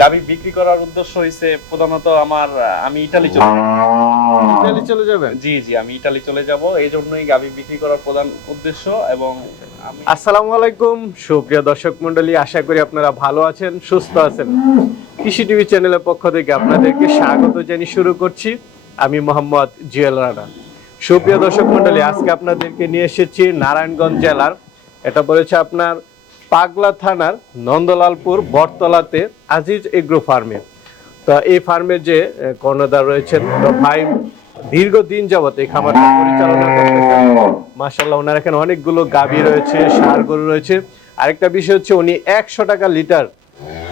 গাবি বিক্রি করার উদ্দেশ্য হয়েছে প্রধানত আমার আমি ইটালি চলে। ইতালি চলে যাবেন? জি জি আমি ইটালি চলে যাব। এই জন্যই গাবি বিক্রি করার প্রধান উদ্দেশ্য এবং আসসালামু আলাইকুম সুপ্রিয় দর্শক মন্ডলী আশা করি আপনারা ভালো আছেন সুস্থ আছেন। কৃষি টিভি চ্যানেলের পক্ষ থেকে আপনাদেরকে স্বাগত জানিয়ে শুরু করছি। আমি মোহাম্মদ জিয়াল রানা। সুপ্রিয় দর্শক মন্ডলী আজকে আপনাদেরকে নিয়ে এসেছি নারায়ণগঞ্জ জেলার। এটা বলেছে আপনার পাগলা থানার নন্দলালপুর বটতলাতে আজিজ এগ্রো ফার্মে। তো এই ফার্মের যে আহ, কর্ণধার রয়েছেন তো ভাই দীর্ঘদিন যাবত এই খামারটা পরিচালনা মাসাল্লাহ ওনার এখানে অনেকগুলো গাভী রয়েছে সার গরু রয়েছে। আরেকটা বিষয় হচ্ছে উনি একশো টাকা লিটার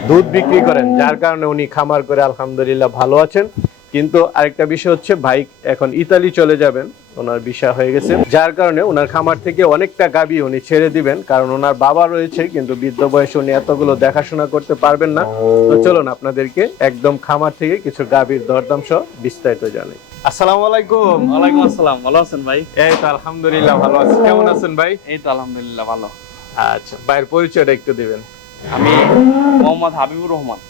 দুধ বিক্রি করেন যার কারণে উনি খামার করে আলহামদুলিল্লাহ ভালো আছেন। কিন্তু আরেকটা বিষয় হচ্ছে ভাই এখন ইতালি চলে যাবেন। ওনার বিষয় হয়ে গেছে। যার কারণে ওনার খামার থেকে অনেকটা গাবি উনি ছেড়ে দিবেন কারণ ওনার বাবা রয়েছে কিন্তু বৃদ্ধ বয়সে উনি এতগুলো দেখাশোনা করতে পারবেন না। তো চলুন আপনাদেরকে একদম খামার থেকে কিছু গাভীর দরদাম সহ বিস্তারিত জানাই। আসসালামু আলাইকুম। ওয়ালাইকুম আসসালাম ভালো আছেন ভাই? এই তো আলহামদুলিল্লাহ ভালো আছি। কেমন আছেন ভাই? এই তো আলহামদুলিল্লাহ ভালো। আচ্ছা ভাইয়ের পরিচয়টা একটু দিবেন। আমি মোহাম্মদ হাবিবুর রহমান।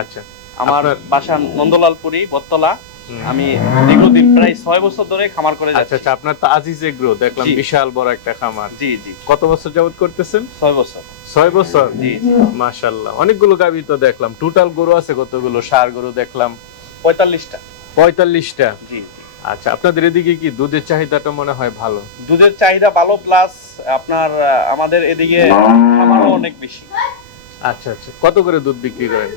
আচ্ছা। আমার বাসা নন্দলালপুরি বটতলা। হুম। আমি দীর্ঘদিন প্রায় ছয় বছর ধরে খামার করে আচ্ছা আচ্ছা আপনার তো আজিজ এগ্রো দেখলাম বিশাল বড় একটা খামার। জি জি। কত বছর যাবত করতেছেন? ছয় বছর। ছয় বছর? জি জি। মাশাল্লাহ অনেকগুলো গাভী তো দেখলাম। টোটাল গরু আছে কতগুলো? সার গরু দেখলাম। পঁয়তাল্লিশটা। পঁয়তাল্লিশটা? জি জি। আচ্ছা আপনাদের এদিকে কি দুধের চাহিদাটা মনে হয় ভালো? দুধের চাহিদা ভালো প্লাস আপনার আমাদের এদিকে খামারও অনেক বেশি। আচ্ছা আচ্ছা। কত করে দুধ বিক্রি করেন?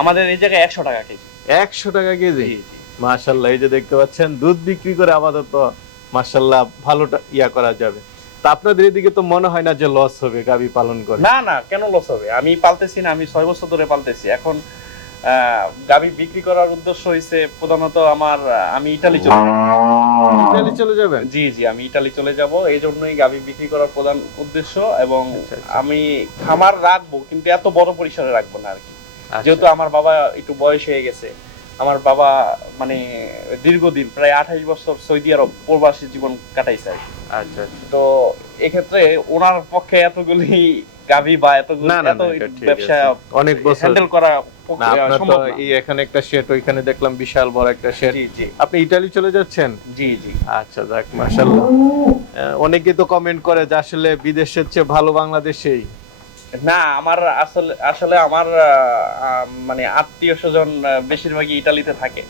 আমাদের এই জায়গায় একশো টাকা কেজি। একশো টাকা কেজি? মাশাল্লাহ এই যে দেখতে পাচ্ছেন দুধ বিক্রি করে আপাতত মাশাল্লাহ ভালোটা ইয়া করা যাবে। তা আপনাদের এদিকে তো মনে হয় না যে লস হবে গাভী পালন করে। না না কেন লস হবে? আমি পালতেছি না আমি ছয় বছর ধরে পালতেছি। এখন গাভী বিক্রি করার উদ্দেশ্য প্রধানত আমার আমি ইটালি চলে। ইতালি চলে যাবেন? জি জি আমি ইটালি চলে যাব। এই জন্যই গাভী বিক্রি করার প্রধান উদ্দেশ্য এবং আচ্ছা, আচ্ছা। আমি খামার রাখব কিন্তু এত বড় পরিসরে রাখব না আর কি। আচ্ছা। যেহেতু আমার বাবা একটু বয়স হয়ে গেছে আমার বাবা মানে দীর্ঘদিন প্রায় আঠাশ বছর সৌদি আরব প্রবাসী জীবন কাটাইছে আচ্ছা আচ্ছা। তো এক্ষেত্রে ওনার পক্ষে এতগুলি গাভী বা এতগুলি এত ব্যবসা অনেক বছর হ্যান্ডেল করা এখানে একটা শেড ওইখানে দেখলাম বিশাল বড় একটা শেড আপনি ইতালি চলে যাচ্ছেন? জি জি। আচ্ছা যাক মাশাল্লাহ অনেকে তো কমেন্ট করে যে আসলে বিদেশের চেয়ে ভালো বাংলাদেশেই। না আমার আসলে আসলে আমার মানে আত্মীয় স্বজন বেশিরভাগই ইটালিতে থাকে।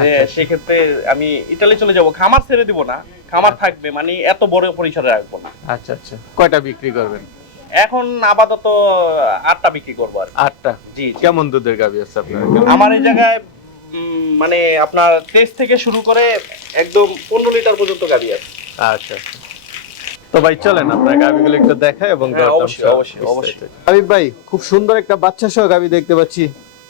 আচ্ছা। সেক্ষেত্রে আমি ইটালি চলে যাব। খামার ছেড়ে দিব না। খামার থাকবে মানে এত বড় পরিসরে রাখব না। আচ্ছা আচ্ছা। কয়টা বিক্রি করবেন? এখন আপাতত আটটা বিক্রি করব আর আটটা? জি। কেমন দুধের গাভী আছে আপনার আমার এই জায়গায় মানে আপনার তেজ থেকে শুরু করে একদম পনেরো লিটার পর্যন্ত গাড়ি আছে। আচ্ছা আচ্ছা। তো ভাই চলেন আপনার গাভীগুলো একটু দেখাই এবং হ্যাঁ, অবশ্যই, অবশ্যই, অবশ্যই। হাবিব ভাই খুব সুন্দর একটা বাচ্চা সহ গাভী দেখতে পাচ্ছি।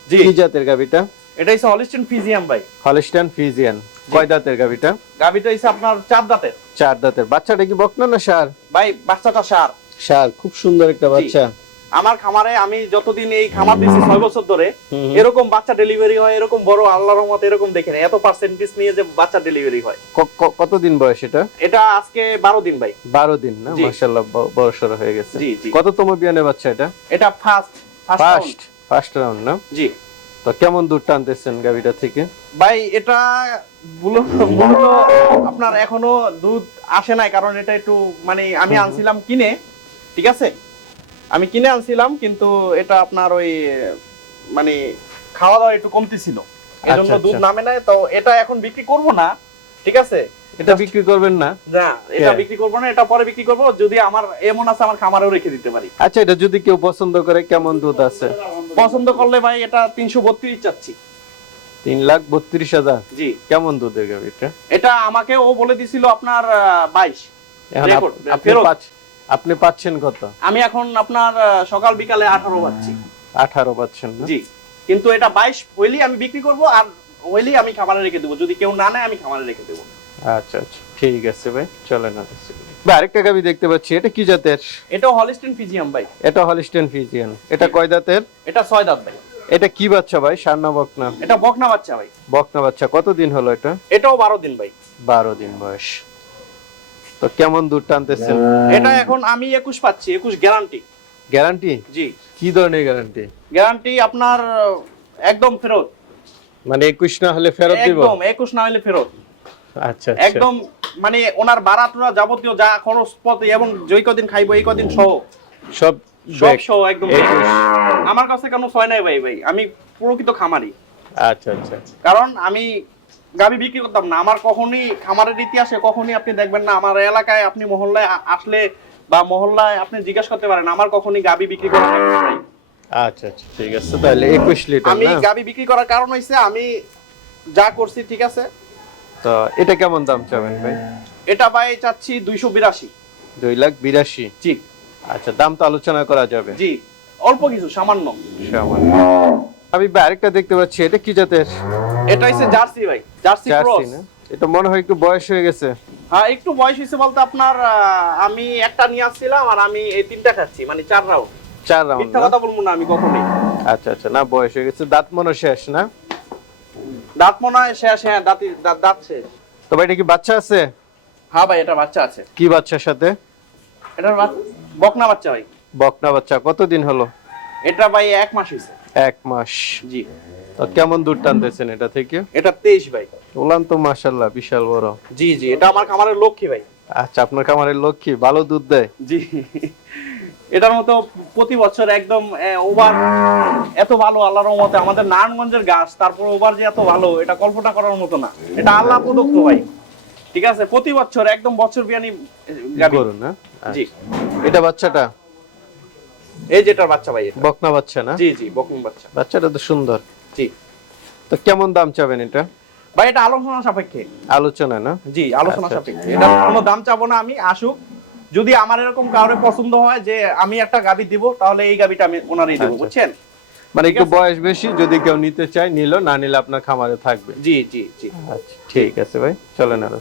জি। কি জাতের গাভীটা এটা হচ্ছে হলিস্টিন ফিজিয়াম ভাই। হলিস্টান ফিজিয়ান কয় দাঁতের গাভীটা গাভিটা হচ্ছে আপনার চার দাঁতের। চার দাঁতের। বাচ্চাটা কি বকনা না সার? ভাই বাচ্চাটা সার। সার খুব সুন্দর একটা বাচ্চা। আমার খামারে আমি যতদিন এই খামার দিয়েছি ছয় বছর ধরে এরকম বাচ্চা ডেলিভারি হয় এরকম বড় আল্লাহর রহমত এরকম দেখে না এত পার্সেন্টেজ নিয়ে যে বাচ্চা ডেলিভারি হয়। কতদিন বয়স এটা? এটা আজকে বারো দিন ভাই। বারো দিন না। বড় সড়ো হয়ে গেছে। জি। কততম বিয়ানের বাচ্চা এটা? এটা ফার্স্ট ফার্স্ট ফার্স্ট রাউন্ড না? জি। তো কেমন দুধ টানতেছেন গাভিটা থেকে? ভাই এটা আপনার এখনও দুধ আসে নাই কারণ এটা একটু মানে আমি আনছিলাম কিনে ঠিক আছে? আমি কিনে আনছিলাম কিন্তু এটা আপনার ওই মানে খাওয়া দাওয়া একটু কমতি ছিল। এজন্য আচ্ছা, দুধ আচ্ছা। নামে নাই তো এটা এখন বিক্রি করব না ঠিক আছে? এটা বিক্রি করবেন না? না এটা হ্যাঁ। বিক্রি করব না এটা পরে বিক্রি করব যদি আমার এমন আছে আমার খামারেও রেখে দিতে পারি। আচ্ছা এটা যদি কেউ পছন্দ করে কেমন দুধ আছে? পছন্দ করলে ভাই এটা তিনশো বত্রিশ চাচ্ছি। তিন লাখ বত্রিশ হাজার? জি। কেমন দুধের গাভিটা এটা? আমাকে ও বলে দিছিল আপনার বাইশ। এখন আপনি ফেরত। আপনি পাচ্ছেন কত? আমি এখন আপনার সকাল বিকালে আঠারো পাচ্ছি। আঠারো পাচ্ছেন না? জি কিন্তু এটা বাইশ হইলেই আমি বিক্রি করব আর হইলেই আমি খামারে রেখে দেবো। যদি কেউ না নেয় আমি খামারে রেখে দেবো। আচ্ছা আচ্ছা ঠিক আছে ভাই চলেন ভাই আরেকটা গাভি দেখতে পাচ্ছি এটা কি জাতের? এটাও হলিস্টিন ফিজিয়াম ভাই। এটা হলিস্টেন ফিজিয়ান এটা কয় দাঁতের? এটা ছয় দাঁত ভাই। এটা কি বাচ্চা ভাই সান্না বকনা? এটা বকনা বাচ্চা ভাই। বকনা বাচ্চা কতদিন হলো এটা? এটাও বারো দিন ভাই। বারো দিন বয়স। তো কেমন দুধ টানতেছেন? এটা এখন আমি একুশ পাচ্ছি একুশ গ্যারান্টি। গ্যারান্টি? জি। কি ধরনের গ্যারান্টি? গ্যারান্টি আপনার একদম ফেরত। মানে একুশ না হলে ফেরত দিব? একদম একুশ না হলে ফেরত। আচ্ছা আচ্ছা। একদম মানে ওনার বারাতুরা যাবতীয় যা খরচ পথে এবং যেই কদিন খাইবো এই কদিন সহ। সব সব সহ একদম। আমার কাছে কোনো ছয় নাই ভাই ভাই? আমি প্রকৃত খামারি। আচ্ছা আচ্ছা। কারণ আমি গাবি বিক্রি করতাম না। আমার কখনই খামারের ইতিহাসে কখনই আপনি দেখবেন না আমার এলাকায় আপনি মহল্লায় আসলে বা মহল্লায় আপনি জিজ্ঞাসা করতে পারেন আমার কখনই গাবি বিক্রি নাই। আচ্ছা আচ্ছা ঠিক আছে তাহলে একুশ লিটার আমি গাবি বিক্রি করার কারণ হইছে আমি যা করছি ঠিক আছে। তো এটা কেমন দাম চাবেন ভাই? এটা ভাই চাচ্ছি দুইশো বিরাশি। দুই লাখ বিরাশি? জি। আচ্ছা দাম তো আলোচনা করা যাবে। জি অল্প কিছু সামান্য। সামান্য। আমি আরেকটা দেখতে পাচ্ছি এটা কি জাতের? এটা হচ্ছে জার্সি ভাই জার্সি ক্রস। এটা মনে হয় একটু বয়স হয়ে গেছে। হ্যাঁ একটু বয়স হয়েছে বলতে আপনার আমি একটা নিয়ে আসছিলাম আর আমি এই তিনটা খাচ্ছি মানে চার রাউন্ড চার রাউন্ড মিথ্যা কথা বলব না আমি কখনোই। আচ্ছা আচ্ছা না বয়স হয়ে গেছে। দাঁত মনে শেষ না? দাঁত মনে হয় শেষ হ্যাঁ দাঁতি দাঁত দাঁত শেষ। তবে এটা কি বাচ্চা আছে? হ্যাঁ ভাই এটা বাচ্চা আছে। কি বাচ্চার সাথে? বাচ- বকনা বাচ্চা ভাই। বকনা বাচ্চা। কতদিন হলো? এটা ভাই এক মাস হয়েছে এক মাস। জি। তো কেমন দুধ টানতেছেন এটা থেকে? এটা তেইশ ভাই। ওলান তো মাশাল্লাহ বিশাল বড়। জি জি এটা আমার খামারের লক্ষ্মী ভাই। আচ্ছা আপনার খামারের লক্ষ্মী ভালো দুধ দেয়? জি। এটার মতো প্রতি বছর একদম ওভার এত ভালো আল্লাহর রহমতে আমাদের নারায়ণগঞ্জের গাছ তারপর ওভার যে এত ভালো এটা কল্পনা করার মতো না। এটা আল্লাহ প্রদত্ত ভাই। ঠিক আছে? প্রতি বছর একদম বছর বিয়ানি। গরু না? জি। আচ্ছা। এটা বাচ্চাটা? এই যেটার বাচ্চা ভাই বকনা বাচ্চা না? জি জি বকুম বাচ্চা। বাচ্চাটা তো সুন্দর। জি। তো কেমন দাম চাবেন এটা? ভাই এটা আলোচনা সাপেক্ষে। আলোচনা না? জি আলোচনা আচ্ছা, সাপেক্ষে। এটা কোনো দাম চাবো না আমি আসুক। যদি আমার এরকম কাউরে পছন্দ হয় যে আমি একটা গাবি দিব তাহলে এই গাবিটা আমি ওনারই দেবো আচ্ছা। বুঝছেন? মানে একটু বয়স বেশি যদি কেউ নিতে চায় নিল না নিলে আপনার খামারে থাকবে। জি জি জি। আচ্ছা ঠিক আছে ভাই চলেন আর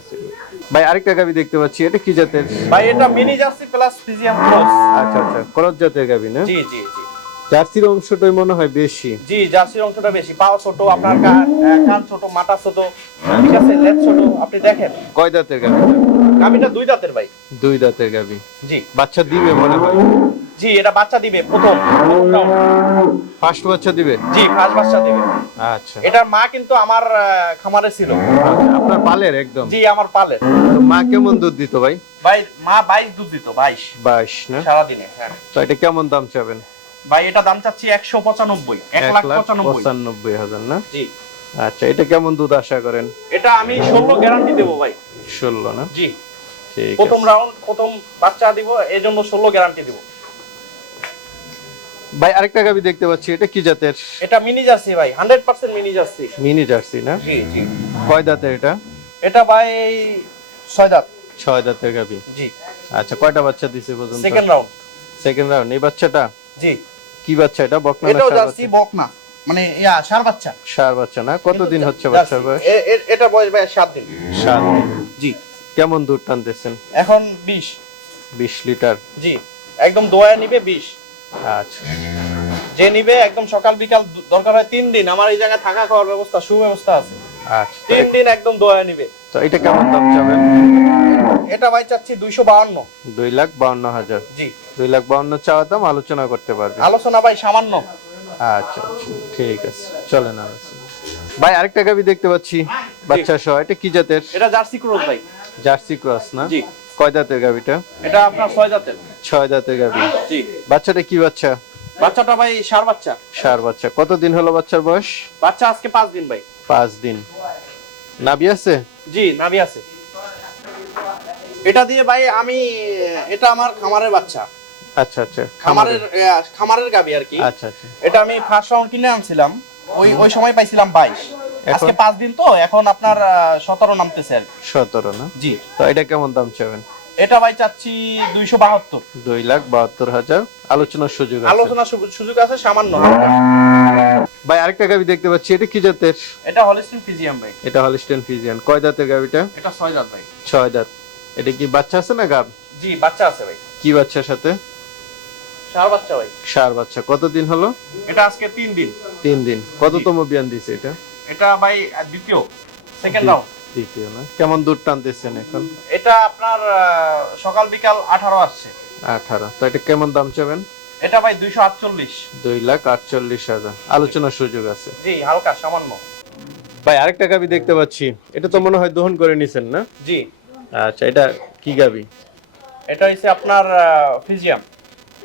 ভাই আরেকটা গাবি দেখতে পাচ্ছি এটা কি জাতের? ভাই এটা mini Jersey plus Friesian cross. আচ্ছা আচ্ছা করজ জাতের গাবি না? জি জি জি। জার্সির অংশটাই মনে হয় বেশি। জি জার্সির অংশটা বেশি। পাও ছোট আপনার কান ছোট মাথা ছোট ঠিক আছে লেজ ছোট আপনি দেখেন। কয় দাঁতের গাবি গাবিটা দুই দাঁতের ভাই। দুই দাঁতের গাবি জি। বাচ্চা দিবে মনে হয়? জি এটা বাচ্চা দিবে প্রথম। ফার্স্ট বাচ্চা দিবে? জি ফার্স্ট বাচ্চা দিবে। আচ্ছা। এটার মা কিন্তু আমার খামারে ছিল। আচ্ছা, আপনার পালের একদম? জি আমার পালের। তো মা কেমন দুধ দিত ভাই? ভাই মা বাইশ দুধ দিত বাইশ। বাইশ না? সারাদিনে হ্যাঁ। তো এটা কেমন দাম চাবেন? ভাই এটা দাম চাচ্ছি একশো পঁচানব্বই এক লাখ পঁচানব্বই। হাজার না? জি। আচ্ছা এটা কেমন দুধ আশা করেন? এটা আমি ষোলো গ্যারান্টি দেবো ভাই। ষোলো না? জি। প্রথম রাউন্ড প্রথম বাচ্চা দিব এই জন্য ষোলো গ্যারান্টি দিব। ভাই আরেকটা গাবি দেখতে পাচ্ছি এটা কি জাতের? এটা মিনি জার্সি ভাই hundred percent mini Jersey. Mini Jersey না? জি জি। কয় দাঁতের এটা? এটা ভাই ছয় দাঁত। ছয় দাঁতের গাবি? জি। আচ্ছা কয়টা বাচ্চা দিছে পর্যন্ত? সেকেন্ড রাউন্ড সেকেন্ড রাউন্ড এই বাচ্চাটা? জি। কি বাচ্চা এটা? বকনা এটাও জার্সি বাচ্চা? বক না মানে ইয়া সার বাচ্চা। ষাঁড় বাচ্চা না? কতদিন হচ্ছে। বাচ্চার বয়স? এটা বয়স ভাই সাত দিন। সাত দিন। জি কেমন দুধ টানতেছেন? এখন বিশ। বিশ লিটার? জি একদম দোয়া নিবে বিশ। আচ্ছা। যে নিবে একদম সকাল বিকাল দরকার হয় তিন দিন। আমার এই জায়গায় থাকা খাওয়ার ব্যবস্থা সুব্যবস্থা আছে। আচ্ছা তো তিন দিন একদম দোয়া নিবে। তো এটা কেমন দাম চাবেন? এটা ভাই চাচ্ছি দুইশো বাউন্ন। দুই লাখ বাউন্ন হাজার। জি। দুই লাখ বাউন্ন চাওয়া দাম আলোচনা করতে পারবে। আলোচনা ভাই সামান্য। আচ্ছা আচ্ছা ঠিক আছে চলেন আর ভাই আরেকটা গাবি দেখতে পাচ্ছি বাচ্চা সহ এটা কি জাতের? এটা জার্সি ক্রস ভাই। জার্সি ক্রস না? জি। কয় দাঁতের গাবিটা? এটা আপনার ছয় জাতের ছয় দাঁতের গাবি। জি। বাচ্চাটা কি বাচ্চা? বাচ্চাটা ভাই সার বাচ্চা। সার বাচ্চা। কতদিন হলো বাচ্চার বয়স? বাচ্চা আজকে পাঁচ দিন ভাই। পাঁচ দিন। নাবি আছে? জি নাভি আছে। এটা দিয়ে ভাই আমি এটা আমার খামারের বাচ্চা। আচ্ছা আচ্ছা। খামারের খামারের? গাবি আর কি। আচ্ছা আচ্ছা। এটা আমি ফার্স্ট রাউন্ড কিনে আনছিলাম। ওই ওই সময় পাইছিলাম বাইশ। এখন? আজকে পাঁচ দিন তো এখন আপনার সতেরো নামতেছে আর কি। সতেরো না? জি। তো এটা কেমন দাম চাবেন? এটা ভাই চাচ্ছি দুইশো বাহাত্তর। দুই লাখ বাহাত্তর হাজার। আলোচনার সুযোগ আছে। আলোচনা সুযোগ আছে সামান্য। ভাই আরেকটা গাবি দেখতে পাচ্ছি এটা কি জাতের? এটা হলিস্টিন ফিজিয়াম ভাই। এটা হলিস্টেন ফিজিয়ান কয় দাঁতের গাবিটা? এটা ছয় দাঁত ভাই। ছয় দাঁত। এটা কি বাচ্চা আছে না গাব? জি বাচ্চা আছে ভাই। কি বাচ্চার সাথে? সার বাচ্চা ভাই। সার বাচ্চা। কতদিন হলো? এটা আজকে তিন দিন। তিন দিন। কততম বিয়ান দিছে এটা? এটা ভাই দ্বিতীয়। সেকেন্ড রাউন্ড দ্বিতীয় না? কেমন দুধ টানতেছেন এখন? এটা আপনার সকাল বিকাল আঠারো আসছে। আঠারো। তো এটা কেমন দাম চাবেন? এটা ভাই দুইশো আটচল্লিশ। দুই লাখ আটচল্লিশ হাজার। আলোচনার সুযোগ আছে। জি হালকা সামান্য। ভাই আরেকটা গাবি দেখতে পাচ্ছি। এটা তো মনে হয় দহন করে নিছেন না? জি। আচ্ছা এটা কি গাবি? এটা হচ্ছে আপনার ফিজিয়াম।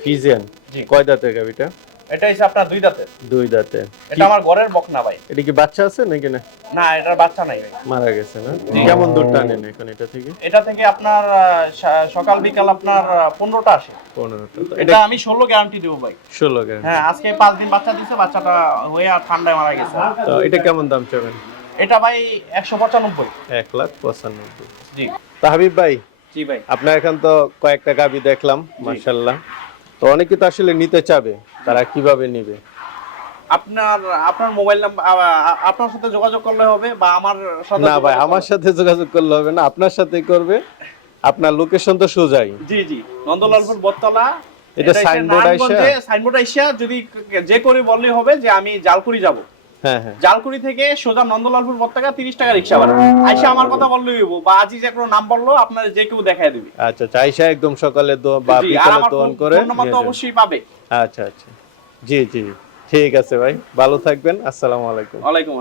ফিজিয়ান? জি। কয় দাঁতের গাবিটা এটা? হচ্ছে আপনার দুই দাঁতের। দুই দাঁতে এটা আমার ঘরের বকনা ভাই। এটা কি বাচ্চা আছে নাকি না? না এটার বাচ্চা নাই ভাই। মারা গেছে না? কেমন দূর টানেন এখন এটা থেকে? এটা থেকে আপনার সকাল বিকাল আপনার পনেরোটা আসে। পনেরোটা। তো এটা এটা আমি ষোলো গ্যারান্টি দেবো ভাই। ষোলো গ্রাম হ্যাঁ আজকে পাঁচ দিন বাচ্চা দিছে বাচ্চাটা হয়ে আর ঠান্ডায় মারা গেছে। তো এটা কেমন দাম চাবেন? এটা ভাই একশো পঁচানব্বই। এক লাখ পঁচানব্বই। জি। তা হাবিব ভাই জি ভাই। আপনার এখন তো কয়েকটা গাবি দেখলাম মার্শাল্লাহ তো অনেকে তো আসলে নিতে চাবে তারা কীভাবে নিবে? আপনার আপনার মোবাইল নাম্বার আপনার সাথে যোগাযোগ করলে হবে বা আমার সাথে না ভাই আমার সাথে যোগাযোগ করলে হবে না আপনার সাথে করবে। আপনার লোকেশন তো সোজাই। জি জি। নন্দলালপুর বটতলা। এটা signboard আইসা? সাইনবোর্ড আইসা যদি যে করে বললেই হবে যে আমি জালকুড়ি যাব। জালকুড়ি থেকে সোজা নন্দলালপুর পত্রিকা তিরিশ টাকা রিক্সা ভাড়া। আইসা আমার কথা বললে হইব। বা যে কোনো নাম বলল আপনার যে কেউ দেখায় দিবে। আচ্ছা চাইসা একদম সকালে বা বিকালে দোয়ান করে ধন্যবাদ তো অবশ্যই পাবে। আচ্ছা আচ্ছা। জি জি। ঠিক আছে ভাই ভালো থাকবেন। আসসালামু আলাইকুম। ওয়ালাইকুম